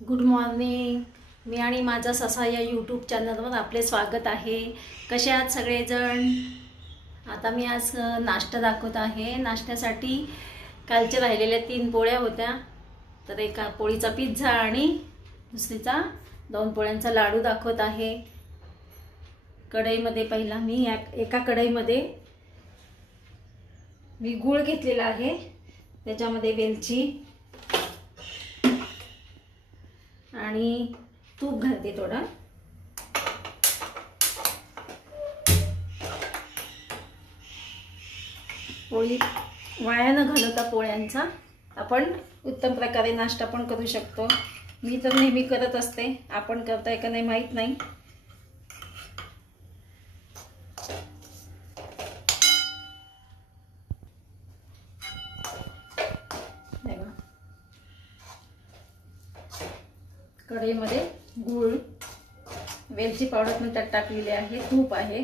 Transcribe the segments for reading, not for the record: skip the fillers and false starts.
Good morning. मी आणि माझा ससा या यूट्यूब चॅनलवर आपले स्वागत आहे. कसे आहात सगळेजण? आता मी आज नाश्ता दाखवत आहे. नाश्त्यासाठी कालच्या राहिलेल्या 3 पोळ्या होत्या, तर एका पोळीचा पिझ्झा आणि दुसरीचा 2 पोळ्यांचा लाडू दाखवत आहे. कढईमध्ये पहिला मी एका कढईमध्ये मी गूळ घेतलेला आहे, त्याच्यामध्ये वेलची आणि तूप घालते थोडा. पोळी वाया न घालवता पोळ्यांचा आपण उत्तम प्रकारे नाश्ता पण करू शकतो. मी तर नेहमी करत असते, आपण करताय का नाही माहीत नाही. कढईमध्ये गूळ, वेलची पावडर पण त्यात टाकलेली आहे, तूप आहे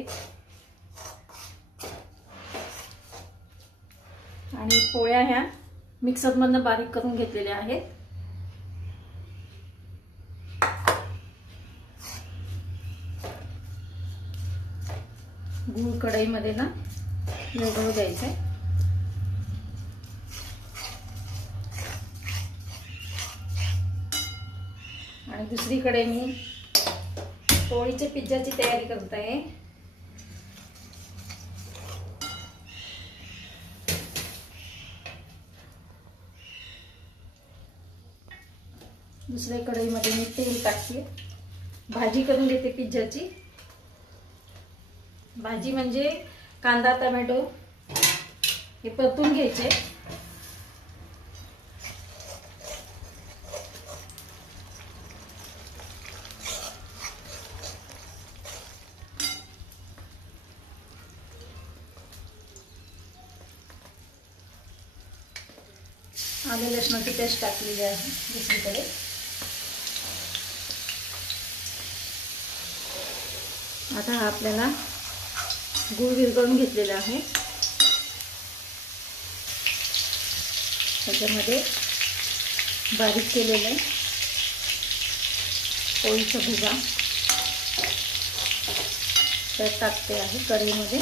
आणि पोळ्या ह्या मिक्सरमधून बारीक करून घेतलेल्या आहेत. गूळ कढईमध्ये ना विरघळू द्यायचे. आणि दुसरीकडे मी पोळीच्या पिझ्झाची तयारी करत आहे. दुसऱ्या कढईमध्ये मी तेल टाकते. भाजी करून घेते पिझ्झाची. भाजी म्हणजे कांदा टोमॅटो हे परतून घ्यायचे. आले लसणाची पेस्ट टाकलेली आहे दुसरीकडे. आता हा आपल्याला गूळ विरघळून घेतलेला आहे, त्याच्यामध्ये बारीक केलेलं पोळीचा भुगा त्यात टाकते आहे कढईमध्ये.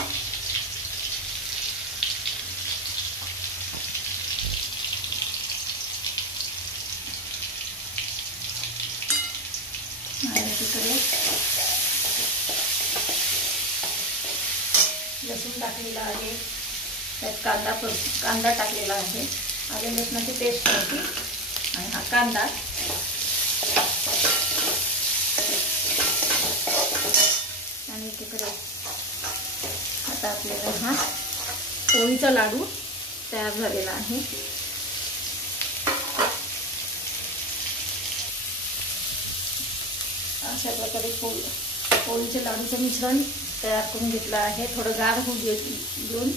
तिकडे लसूण टाकलेला आहे, त्यात कांदा टाकलेला आहे, आले लसणाची पेस्ट होती आणि हा कांदा. आणि तिकडे आता आपल्याला हा पोळीचा लाडू तयार झालेला आहे. अशा प्रकारे पोळीच्या लाडूचं मिश्रण तयार करून घेतलं आहे. थोडं गार होऊ देऊन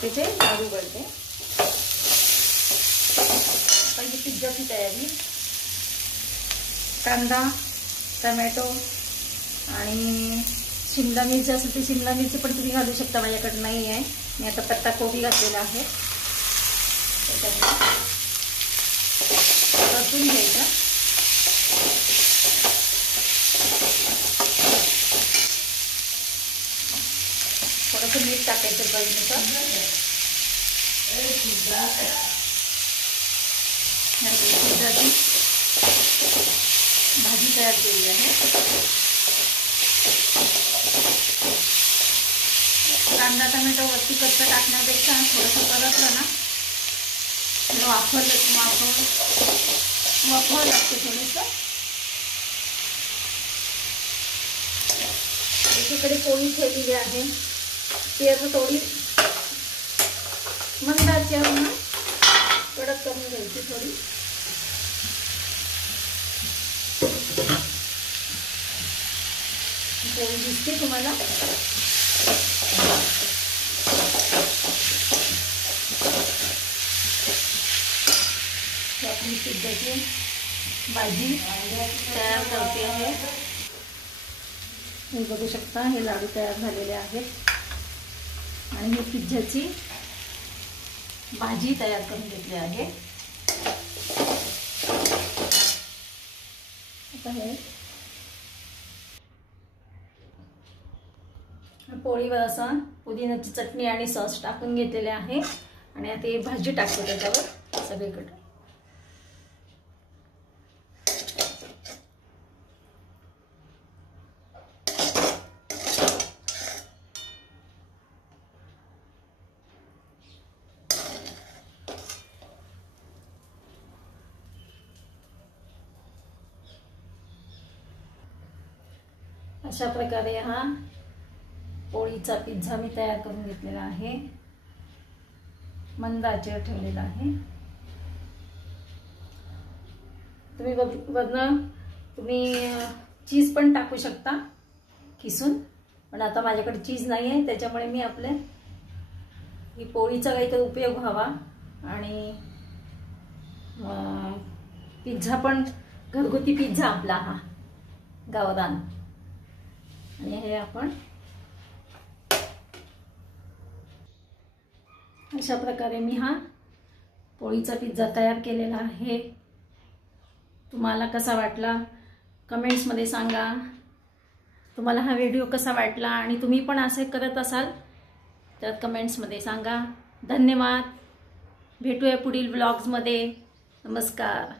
त्याचे लाडू करते. पहिली पिझ्झाची तयारी. कांदा टोमॅटो आणि शिमला मिरची असेल ती शिमला मिरची पण तुम्ही घालू शकता, माझ्याकडे नाही आहे. मी आता पत्ता कोबी घातलेला आहे. त्याच्यामध्ये परतून घ्यायचं. थोडंसं मीठ टाकायचं चवीनुसार. पिझ्झाची भाजी तयार केली आहे. कांदा टोमॅटो वरती कच्चा टाकण्यापेक्षा थोडंसं परतलं ना वाफवावं लागते थोडंसं. एकीकडे पोळी ठेवलेली आहे, ती आता थोडी मंद आचेवर कडक करून घ्यायची थोडी. पोळी दिसते तुम्हाला. आपली पिझ्झाची भाजी तयार करते आहे. हे बघू शकता, हे लाडू तयार झालेले आहेत आणि ही पिझ्झाची भाजी तयार करून घेतली आहे. मस्त आहे. पोळीवर असं पुदिन्याची चटणी आणि सॉस टाकून घेतलेले आहे आणि आता ही भाजी टाकते त्याच्यावर सगळीकडे. अशा प्रकारे हा पोळीचा पिझ्झा मी तयार करून घेतलेला आहे. मंद आचेवर ठेवलेला आहे. तुम्ही चीज पण टाकू शकता किसून, पण आता माझ्याकडे चीज नाही आहे त्याच्यामुळे मी ही पोळीचा काहीतरी उपयोग व्हावा आणि पिझ्झा पण घरगुती पिझ्झा आपला हा गावरान. आणि हे आपण अशा प्रकारे मी हा पोळीचा पिझ्झा तयार केलेला आहे. तुम्हाला कसा वाटला कमेंट्समध्ये सांगा. तुम्हाला हा व्हिडिओ कसा वाटला आणि तुम्ही पण असे करत असाल तर कमेंट्समध्ये सांगा. धन्यवाद. भेटूया पुढील व्लॉग्समध्ये. नमस्कार.